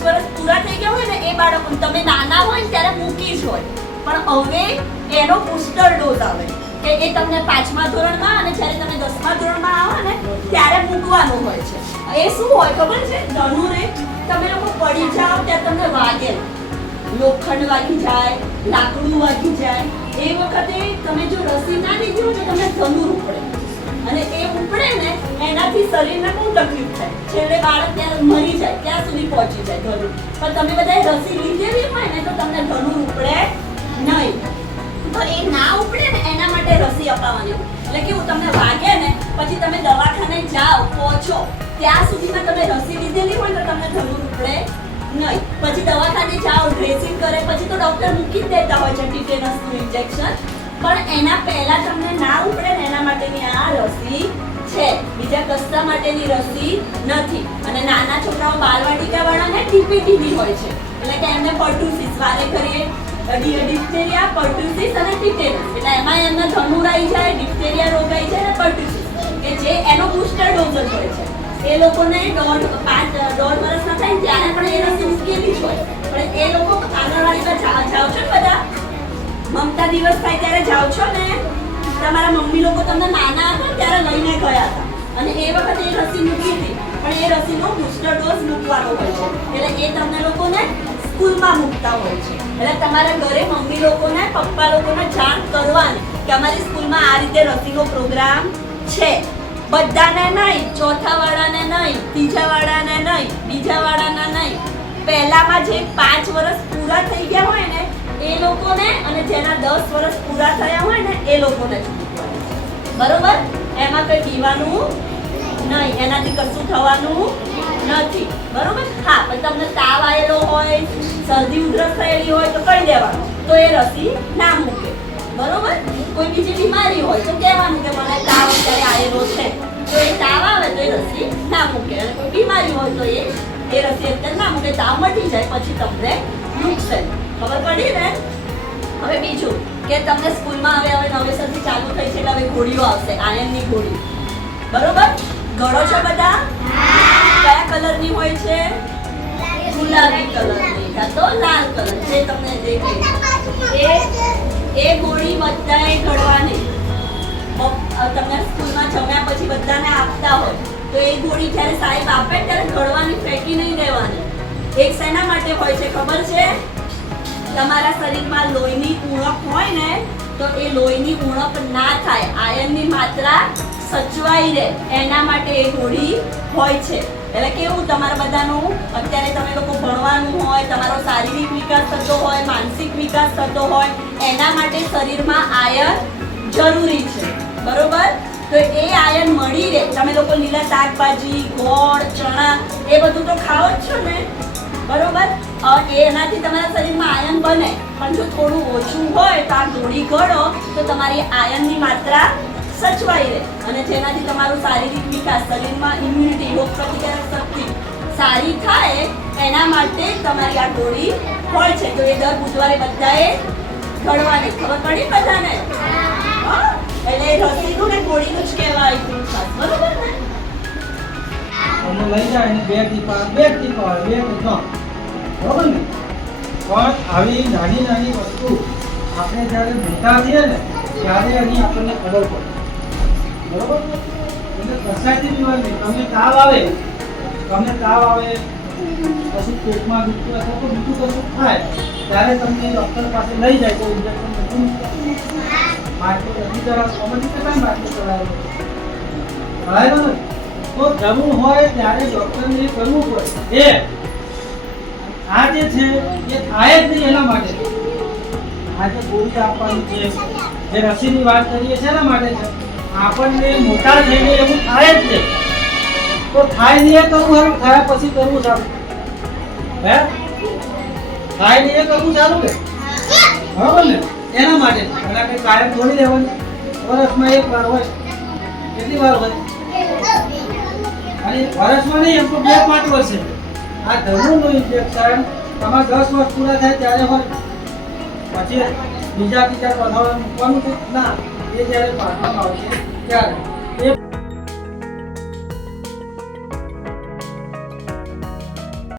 10 વર્ષ પૂરા થઈ ગયા હોય ને એ બાળકો તમે નાના હોય ને ત્યારે મૂકી જ હોય, પણ હવે એનો બૂસ્ટર ડોઝ આવે કે એ તમને 5મા ધોરણમાં અને જ્યારે તમે 10મા ધોરણમાં આવો ને ત્યારે મૂકવાનું હોય છે. એ શું હોય ખબર છે? ધનુને તમે લોકો પડી જાઓ ત્યારે તમને વાગે, લોખંડ વાગી જાય, લાકડું વાગી જાય, એ વખતે તમે જો રસી ના લીધી હોય તો તમને ધનુર ઉપડે, અને એ ઉપડે ને એનાથી શરીરને બહુ તકલીફ થાય, છેલ્લે બાળક ત્યાં મરી જાય ત્યાં સુધી પહોંચી જાય ધનુર. પણ તમે બધાએ રસી લીધેલી હોય ને તો તમને ધનુર ઉપડે નહીં. તો એ ના ઉપડે ને એના માટે રસી અપાવવાની. એટલે કેવું, તમને વાગે ને પછી તમે દવાખાને જાઓ પહોંચો ત્યાં સુધીમાં તમે રસી લીધેલી હોય તો તમને ધનુર ઉપડે નહીં. પછી દવાખાને જાઓ, ડ્રેસિંગ કરે, પછી તો ડોક્ટર મૂકી જ દેતા હોય છે ટીટેનસનું ઇન્જેક્શન, પણ એના પહેલા તમને ના ઉપડે ને એના માટેની આ રસી છે, બીજા કશા માટેની રસી નથી. અને નાના છોકરાઓ બાલવાટિકા વાળાને ટીપીટીની હોય છે, એટલે કે એમને પર્ટુસિસ વારે કરીએ ડિપ્થેરિયા, પર્ટુસિસ અને ટીટેનસ, એટલે એમાં એમને ધનુર આવી જાય, ડિપ્થેરિયા રોગ આવી જાય અને પર્ટુસિસ કે જે એનો બૂસ્ટર ડોઝ જ હોય છે. એ લોકોને 1.5 વર્ષના થાય ત્યારે પણ એ રસી મૂકેલી જ હોય. પણ એ લોકો આંગણવાડીમાં જાઓ છો ને બધા, મમતા દિવસ થાય ત્યારે જાઓ છો ને, તમારા મમ્મી લોકો તમને નાના હતા ત્યારે લઈને ગયા હતા અને એ વખતે એ રસી મૂકી હતી, પણ એ રસીનો બૂસ્ટર ડોઝ મૂકવાનો હોય છે. એટલે એ તમને લોકોને સ્કૂલમાં મૂકતા હોય છે. એટલે તમારા ઘરે મમ્મી લોકોને, પપ્પા લોકોને જાણ કરવાની કે અમારી સ્કૂલમાં આ રીતે રસીનો પ્રોગ્રામ છે. બધાને નહીં, ચોથા વાળાને નહીં, ત્રીજા વાળાને નહીં, બીજા વાળાને નહીં, પહેલામાં જે 5 વર્ષ પૂરા થઈ ગયા હોય ને એ લોકોને, અને જેના 10 વર્ષ પૂરા થયા હોય ને એ લોકોને જ મૂકવાનું. બરોબર? એમાં કંઈ પીવાનું નહીં, એનાથી કશું થવાનું નથી. બરોબર? હા, પણ તમને તાવ આવેલો હોય, શરદી ઉધરસ થયેલી હોય તો કહી દેવાનું, તો એ રસી ના મૂકે. બરોબર? કોઈ બીજી બીમારી હોય તો કહેવાનું કે મને તાવ અત્યારે આવેલો છે, તો એ તાવ આવે તો એ રસી ના મૂકે. અને કોઈ બીમારી હોય તો એ રસી અત્યારે ના મૂકે, તાવ મટી જાય પછી તમને મૂકશે. ખબર પડી ને? હવે બીજું કે તમને સ્કૂલમાં હવે નવેસરથી ચાલુ થઈ છે એટલે હવે ગોળીઓ આવશે, આયર્નની ગોળી. બરોબર? ગળો છો બધા? કયા કલરની હોય છે? ગુલાબી કલરની કાં તો લાલ કલર, જે તમને દેખાય એ ગોળી બધાએ ગળવાની. તમને સ્કૂલમાં જમ્યા પછી બધાને આપતા હોય તો એ ગોળી જ્યારે સાહેબ આપે ત્યારે ગળવાની, ફેંકી નહીં દેવાની. એક શેના માટે હોય છે ખબર છે? તમારા શરીરમાં લોહીની ઉણપ હોય ને તો એ લોહીની ઉણપ ના થાય, આયર્નની માત્રા સચવાઈ રહે, એના માટે એ ગોળી હોય છે. એટલે કેવું, તમારા બધાનું અત્યારે તમે લોકો ભણવાનું હોય, તમારો શારીરિક વિકાસ થતો હોય, માનસિક વિકાસ થતો હોય, એના માટે શરીરમાં આયર્ન જરૂરી છે. બરોબર? તો એ આયર્ન મળી રહે. તમે લોકો લીલા શાકભાજી, ગોળ, ચણા એ બધું તો ખાઓ જ છો ને? બરોબર? એનાથી તમારા શરીરમાં આયર્ન બને, પણ જો થોડું ઓછું હોય તો આ ગોળી ગળો તો તમારી આયર્નની માત્રા સચવાઈ રહે, અને જેનાથી તમારું શારીરિક વિકાસ, શરીરમાં ઇમ્યુનિટી, રોગ પ્રતિકારક શક્તિ સારી થાય, એના માટે તમારી આ ગોળી હોય છે. તો એ દર બુધવારે બધાએ ગળવાની. ખબર પડી બધાને? એટલે રસીનું ને ગોળીનું જ કહેવાય. બરોબર ને? અમે લઈ જાય ને 2 ટીપા 2 ટીપા 2 કે 3, બરોબર ને? પણ આવી નાની નાની વસ્તુ આપણે જ્યારે મોટા થઈએ ને ત્યારે એની આપણને ખબર પડે. બરોબર? એટલે કશાથી બીમાર નહીં. તમને તાવ આવે પછી પેટમાં દુખતું અથવા તો બીજું કશું થાય ત્યારે તમને ડૉક્ટર પાસે લઈ જાય તો ઇન્જેક્શન બધું માર્કેટ બધી તરફ કોમન રીતે કાંઈ માર્કેટ કરાવેલો તો જરૂર હોય ત્યારે ડૉક્ટરને કરવું પડે. આ જે છે એ થાય જ નહીં. એના માટે આ જે ગોળી આપવાની છે, જે રસીની વાત કરીએ છીએ એના માટે છે. આપણને મોટા થઈને એવું થાય જ છે તો થાય નહીં એ કરવું સારું, થયા પછી કરવું સારું? હે? થાય નહીં એ કરવું સારું ને? બરાબર ને? એના માટે એના કંઈ કાયમ થોડી લેવાની. વર્ષમાં 1 વાર હોય, કેટલી વાર હોય? અને વર્ષમાં નહીં, એમ તો 2-5 વર્ષે. આ ધનુનું ઇન્જેક્શન તમારે 10 વર્ષ પૂરા થાય ત્યારે હોય, પછી બીજા વધારવાનું મૂકવાનું છે ના, એ જ્યારે પાછળમાં આવશે ત્યારે.